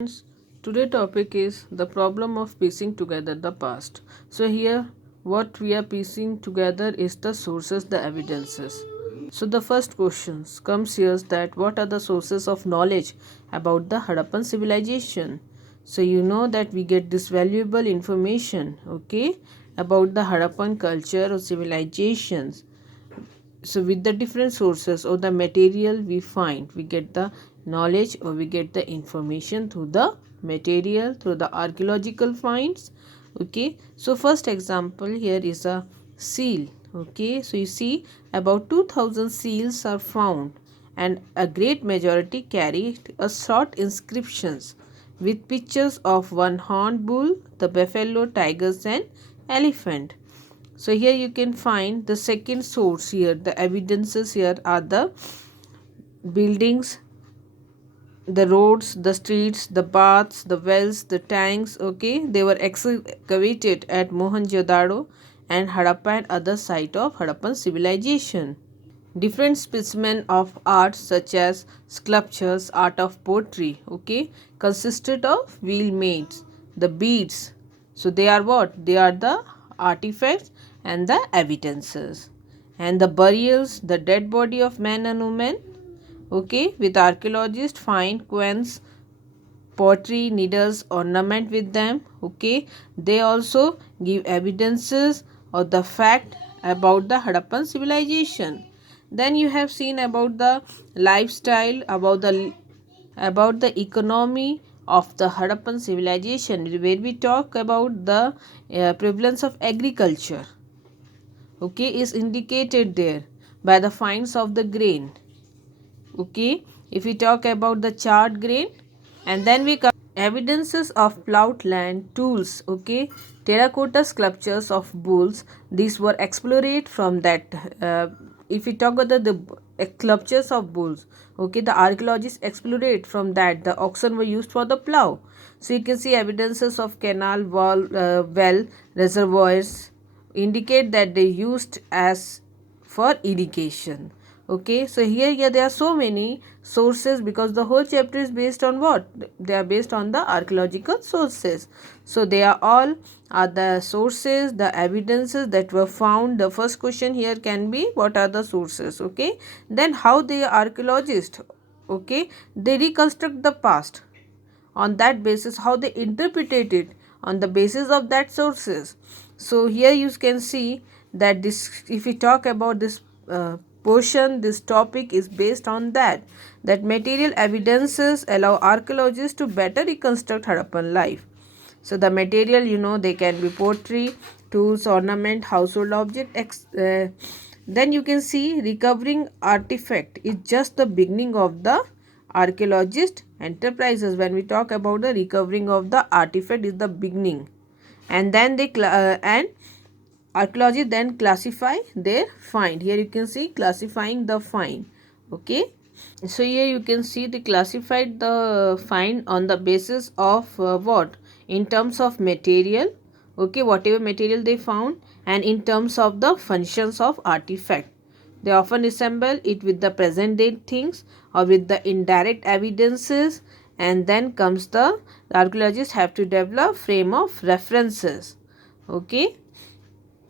Friends, today topic is the problem of piecing together the past. So here what we are piecing together is the sources, the evidences. So the first question comes here is that what are the sources of knowledge about the Harappan civilization? So you know that we get this valuable information, okay, about the Harappan culture or civilizations. So with the different sources or the material we find, we get the knowledge or we get the information through the material, through the archaeological finds. Okay, so first example here is a seal. Okay, so you see about 2000 seals are found and a great majority carried a short inscriptions with pictures of one horned bull, the buffalo, tigers and elephant. So here you can find the second source here. The evidences here are the buildings, the roads, the streets, the baths, the wells, the tanks. Okay, they were excavated at Mohenjo-daro and Harappa and other site of Harappan civilization. Different specimen of art such as sculptures, art of pottery, okay, consisted of wheel mates, the beads. So they are what? They are the artifacts and the evidences. And the burials, the dead body of men and women, okay, with archaeologists find coins, pottery, needles, ornament with them, okay. They also give evidences of the fact about the Harappan civilization. Then you have seen about the lifestyle, about the economy of the Harappan civilization, where we talk about the prevalence of agriculture, okay, is indicated there by the finds of the grain. Okay, if we talk about the charred grain, and then we come evidences of plowed land, tools, okay, terracotta sculptures of bulls. These were explored from that. If we talk about the sculptures of bulls, okay, the archaeologists explored from that. The oxen were used for the plow. So you can see evidences of canal, well, reservoirs indicate that they used as for irrigation. Okay, so here there are so many sources because the whole chapter is based on what? They are based on the archaeological sources. So they are all are the sources, the evidences that were found. The first question here can be what are the sources? Okay, then how the archaeologists, okay, they reconstruct the past on that basis, how they interpreted it on the basis of that sources. So here you can see that this, if we talk about this portion, this topic is based on that material evidences allow archaeologists to better reconstruct Harappan life. So the material, you know, they can be pottery, tools, ornament, household object. Then you can see recovering artifact is just the beginning of the archaeologist enterprises. When we talk about the recovering of the artifact is the beginning, and then they and archaeologists then classify their find. Here you can see classifying the find. Okay, so here you can see they classified the find on the basis of what, in terms of material, okay, whatever material they found, and in terms of the functions of artifact. They often resemble it with the present day things or with the indirect evidences, and then comes the archaeologists have to develop frame of references. Okay,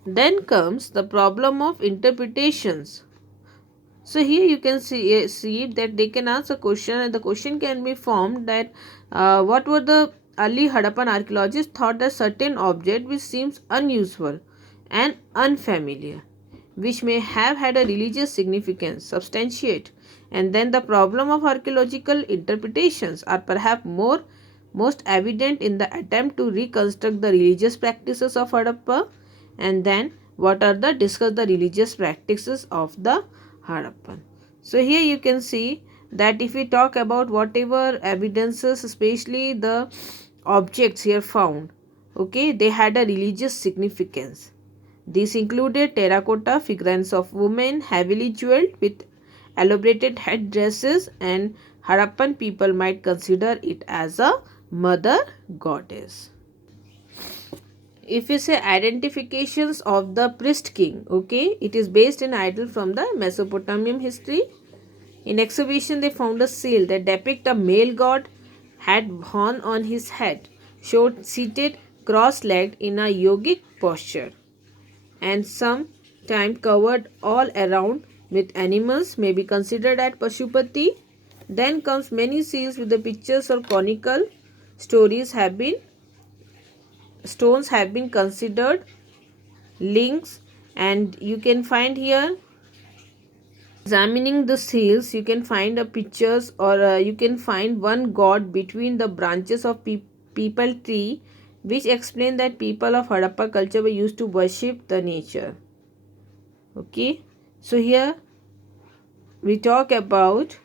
then comes the problem of interpretations. So here you can see that they can ask a question, and the question can be formed that what were the early Harappan archaeologists thought that certain object which seems unusual and unfamiliar, which may have had a religious significance, substantiate. And then the problem of archaeological interpretations are perhaps most evident in the attempt to reconstruct the religious practices of Harappa. And then what are the discuss the religious practices of the Harappan. So here you can see that if we talk about whatever evidences, especially the objects here found, okay, they had a religious significance. These included terracotta figurines of women heavily jeweled with elaborated headdresses, and Harappan people might consider it as a mother goddess. If you say identifications of the priest king, okay, it is based in idol from the Mesopotamian history. In exhibition, they found a seal that depict a male god had horn on his head, showed seated cross-legged in a yogic posture, and some time covered all around with animals may be considered at Pashupati. Then comes many seals with the pictures or conical stones have been considered links, and you can find here, examining the seals, you can find a pictures, or you can find one god between the branches of people tree, which explain that people of Harappa culture were used to worship the nature. Okay, so here we talk about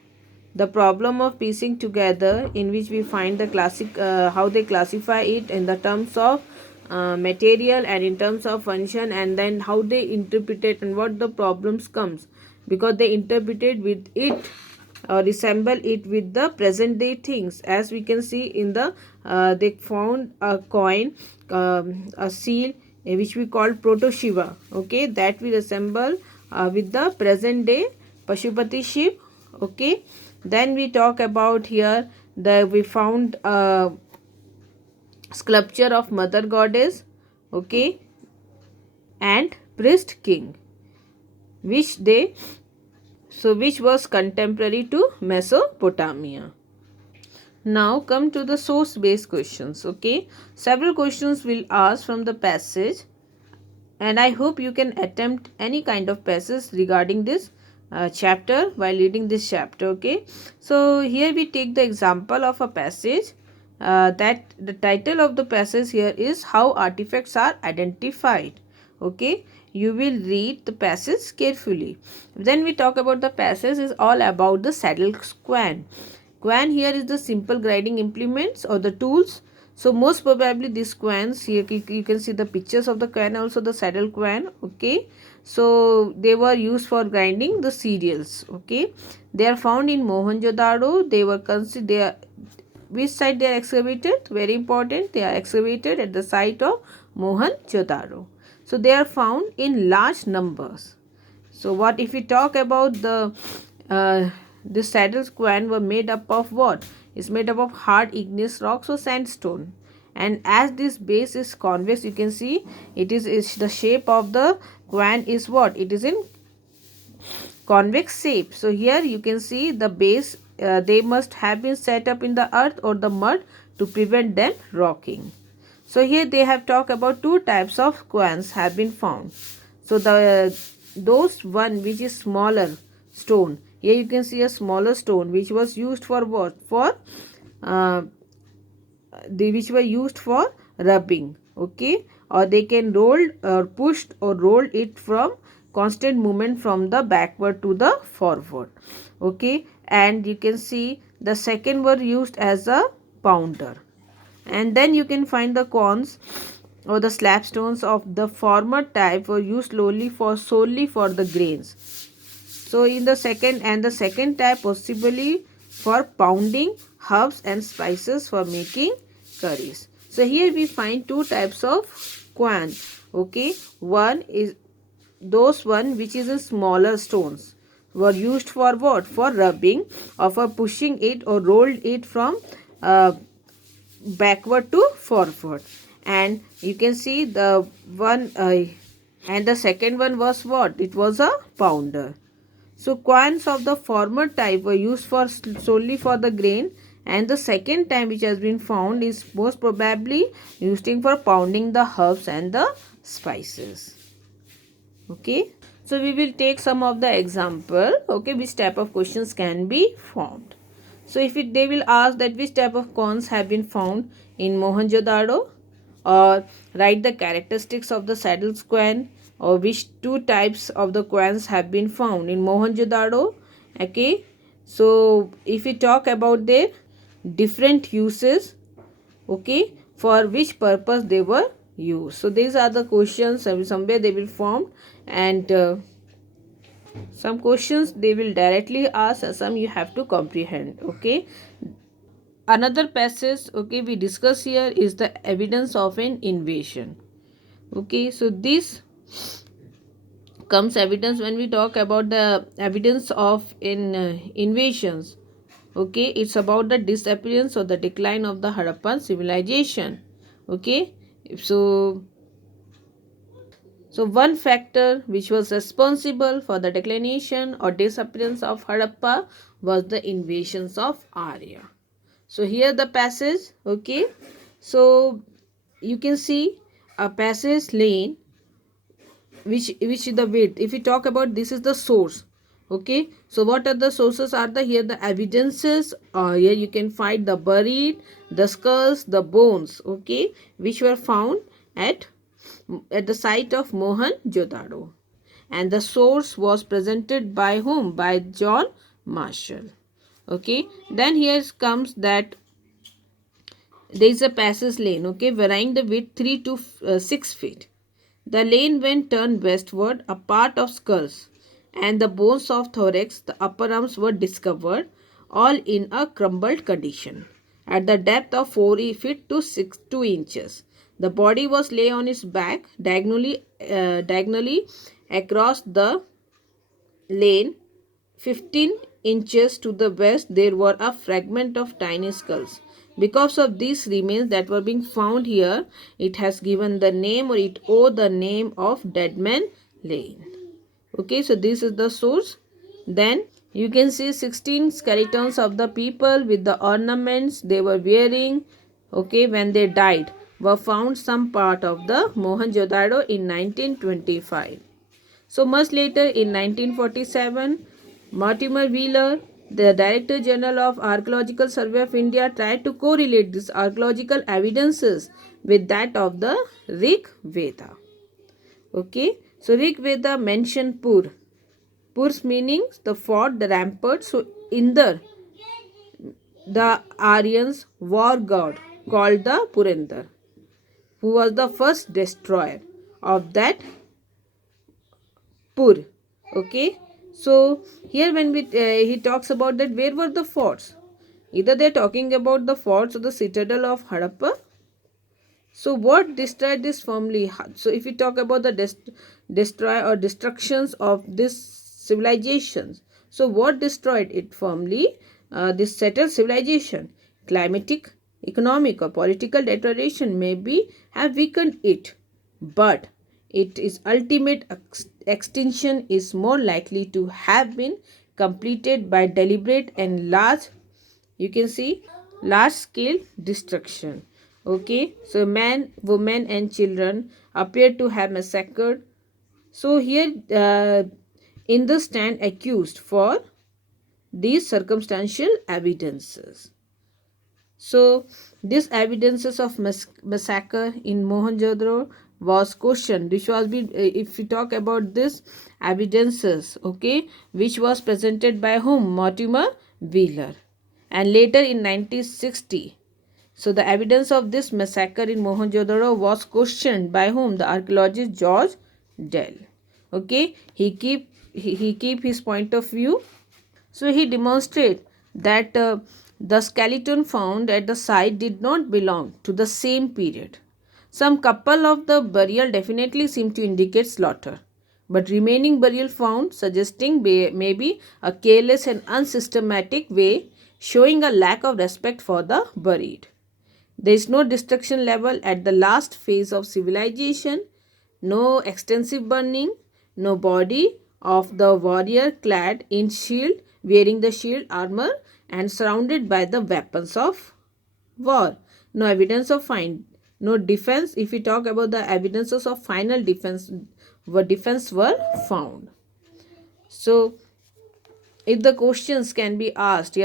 the problem of piecing together, in which we find the classic how they classify it in the terms of material and in terms of function, and then how they interpret it and what the problems comes, because they interpreted with it or resemble it with the present day things. As we can see in the they found a coin, a seal, which we call proto Shiva, okay, that we resemble with the present day Pashupati Shiv. Okay, then we talk about here the we found a sculpture of mother goddess, okay, and priest king, which they which was contemporary to Mesopotamia. Now come to the source based questions. Okay, several questions will ask from the passage, and I hope you can attempt any kind of passage regarding this chapter while reading this chapter. Okay, so here we take the example of a passage that the title of the passage here is how artifacts are identified. Okay, you will read the passage carefully. Then we talk about the passage is all about the saddle quern. Quern here is the simple grinding implements or the tools. So most probably these querns, here you can see the pictures of the quern, also the saddle quern. Okay, so they were used for grinding the cereals. Okay, they are found in Mohenjo-daro. They were considered, which site they are excavated? Very important, they are excavated at the site of Mohenjo-daro. So they are found in large numbers. So what if we talk about the saddle quern were made up of what? It's made up of hard igneous rocks or sandstone. And as this base is convex, you can see it is the shape of the quern is what? It is in convex shape. So here you can see the base, they must have been set up in the earth or the mud to prevent them rocking. So here they have talked about two types of querns have been found. So those one which is smaller stone, here you can see a smaller stone which was used for what? For which were used for rubbing. Okay, or they can roll or pushed or roll it from constant movement from the backward to the forward. Okay, and you can see the second were used as a pounder. And then you can find the corns or the slab stones of the former type were used solely for the grains. So in the second type possibly for pounding herbs and spices for making curries. So here we find two types of quern. Okay, one is those one which is in smaller stones were used for what? For rubbing or for pushing it or rolled it from backward to forward. And you can see the one and the second one was what? It was a pounder. So querns of the former type were used for solely for the grain, and the second type which has been found is most probably used for pounding the herbs and the spices. Okay, so we will take some of the example. Okay, which type of questions can be formed. So if they will ask that which type of corns have been found in Mohenjo-daro, or write the characteristics of the saddle quern, or which two types of the querns have been found in Mohenjo-daro. Okay, so if we talk about their different uses, okay, for which purpose they were used. So these are the questions, somewhere they will form, and some questions they will directly ask, and some you have to comprehend. Okay, another passage, okay, we discuss here is the evidence of an invasion. Okay, so this comes evidence when we talk about the evidence of invasions. Okay, it's about the disappearance or the decline of the Harappan civilization. Okay, so one factor which was responsible for the declination or disappearance of Harappa was the invasions of Arya. So here the passage, okay. So you can see a passage lane which is the width. If we talk about, this is the source, okay. So what are the sources are the here the evidences, here you can find the buried, the skulls, the bones, okay, which were found at the site of Mohenjo-daro, and the source was presented by whom? By John Marshall. Okay, then here comes that there is a passage lane, okay, varying the width 3 to 6 feet. The lane when turned westward, a part of skulls and the bones of thorax, the upper arms were discovered, all in a crumbled condition. At the depth of 4 feet to 2 inches, the body was lay on its back diagonally across the lane. 15 inches to the west, there were a fragment of tiny skulls. Because of these remains that were being found here, it has given the name, or it owed the name of Deadman Lane. Okay, so this is the source. Then you can see 16 skeletons of the people with the ornaments they were wearing, okay, when they died, were found some part of the Mohenjo-daro in 1925. So much later in 1947, Mortimer Wheeler, the Director General of Archaeological Survey of India, tried to correlate these archaeological evidences with that of the Rig Veda. Okay, so Rig Veda mentioned Pur. Pur's meaning the fort, the rampart. So Indra, the Aryans' war god, called the Purandar, who was the first destroyer of that Pur. Okay, so here when he talks about that, where were the forts? Either they are talking about the forts or the citadel of Harappa. So what destroyed this firmly? So if we talk about the destroy or destructions of this civilizations, so what destroyed it firmly? This settled civilization, climatic, economic or political deterioration maybe have weakened it, but its ultimate extinction is more likely to have been completed by deliberate and large, you can see, large scale destruction. Okay, so men, women and children appear to have massacred. So here in the stand accused for these circumstantial evidences. So this evidences of massacre in Mohenjo-daro was questioned. This was been, if we talk about this evidences, okay, which was presented by whom? Mortimer Wheeler, and later in 1960. So the evidence of this massacre in Mohenjo-daro was questioned by whom? The archaeologist George Dell. Okay, he keep his point of view. So he demonstrated that the skeleton found at the site did not belong to the same period. Some couple of the burial definitely seem to indicate slaughter, but remaining burial found suggesting maybe a careless and unsystematic way, showing a lack of respect for the buried. There is no destruction level at the last phase of civilization, no extensive burning, no body of the warrior clad in shield, wearing the shield armor and surrounded by the weapons of war. No evidence of no defense. If we talk about the evidences of final defense were found. So if the questions can be asked,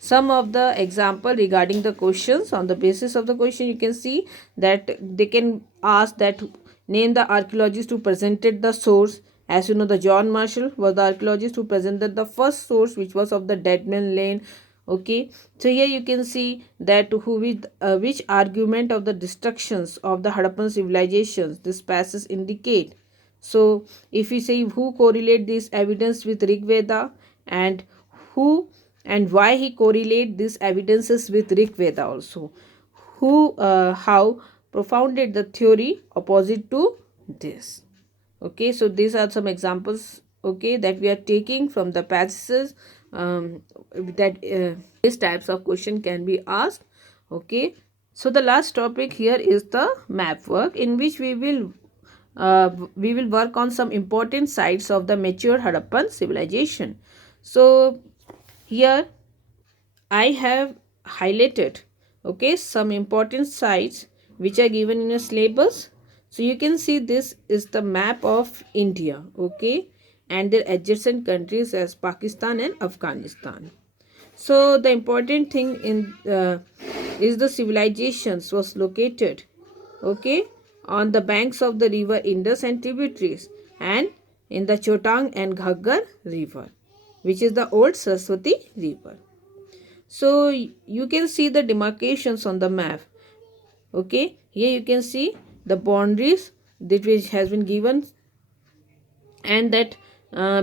some of the example regarding the questions. On the basis of the question, you can see that they can ask that name the archaeologist who presented the source. As you know, the John Marshall was the archaeologist who presented the first source, which was of the Deadman Lane. Okay, so here you can see that who with which argument of the destructions of the Harappan civilizations this passage indicate. So if we say who correlate this evidence with Rig Veda, and who and why he correlate these evidences with Rig Veda also, who how propounded the theory opposite to this. Okay, so these are some examples, okay, that we are taking from the passages these types of question can be asked. Okay, so the last topic here is the map work, in which we will work on some important sites of the mature Harappan civilization. So here I have highlighted, okay, some important sites which are given in your syllabus. So you can see this is the map of India, okay, and their adjacent countries as Pakistan and Afghanistan. So the important thing in is the civilizations was located, okay, on the banks of the river Indus and tributaries, and in the Chotang and Ghaggar river, which is the old Saraswati river. So you can see the demarcations on the map. Okay, here you can see the boundaries that which has been given, and that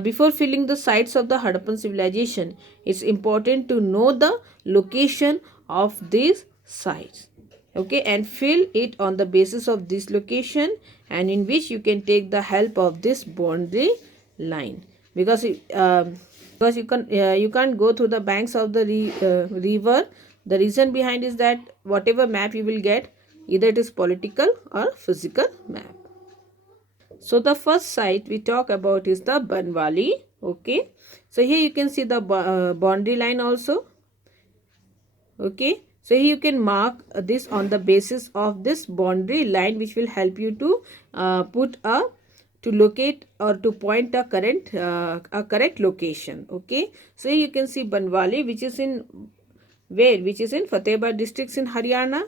before filling the sites of the Harappan civilization, it's important to know the location of these sites. Okay, and fill it on the basis of this location, and in which you can take the help of this boundary line, because you can't go through the banks of the river. The reason behind is that whatever map you will get, either it is political or physical map. So the first site we talk about is the Banwali. Okay, so here you can see the boundary line also. Okay, so here you can mark this on the basis of this boundary line, which will help you to to locate or to point a correct location. Okay, so here you can see Banwali, which is in where, which is in Fatehpur districts in Haryana.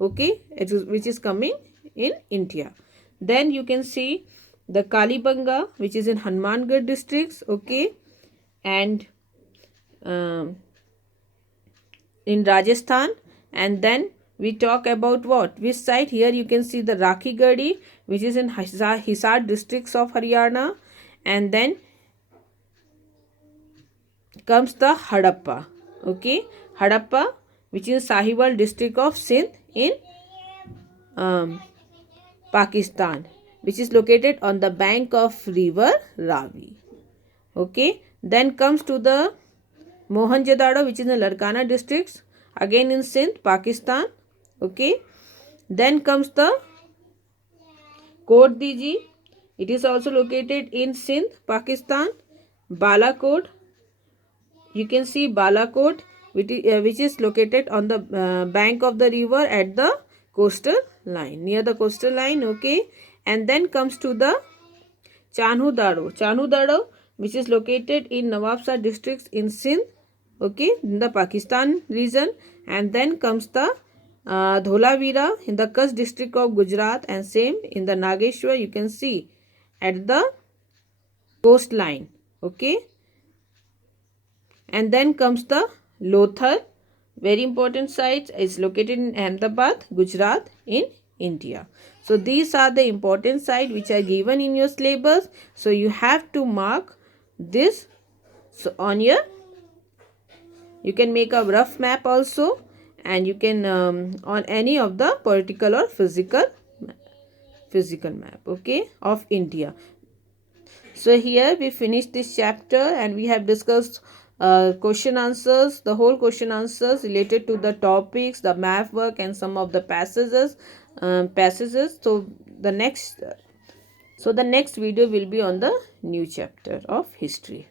Okay, which is coming in India. Then you can see the Kalibanga, which is in Hanumangarh districts. Okay, and in Rajasthan. And then we talk about what, which site? Here you can see the Rakhi Garhi, which is in Hisar districts of Haryana. And then comes the Hadappa. Okay, Hadappa, which is Sahiwal district of Sindh in Pakistan, which is located on the bank of river Ravi. Okay, then comes to the Mohenjo-daro, which is in Larkana districts, again in Sindh, Pakistan. Okay, then comes the Kot Diji. It is also located in Sindh, Pakistan. Balakot, you can see Balakot, which is located on the bank of the river at the coastal line, near the coastal line. Okay, and then comes to the Chanhu-Daro, which is located in Nawabsha districts in Sindh, okay, in the Pakistan region. And then comes the Dholavira in the Kutch district of Gujarat, and same in the Nageshwar, you can see at the coastline. Okay, and then comes the Lothal, very important site, is located in Ahmedabad, Gujarat in India. So these are the important sites which are given in your syllabus. So you have to mark this. So on your, you can make a rough map also, and you can on any of the political or physical map, okay, of India. So here we finished this chapter, and we have discussed question answers, the whole question answers related to the topics, the map work, and some of the passages. So the next video will be on the new chapter of history.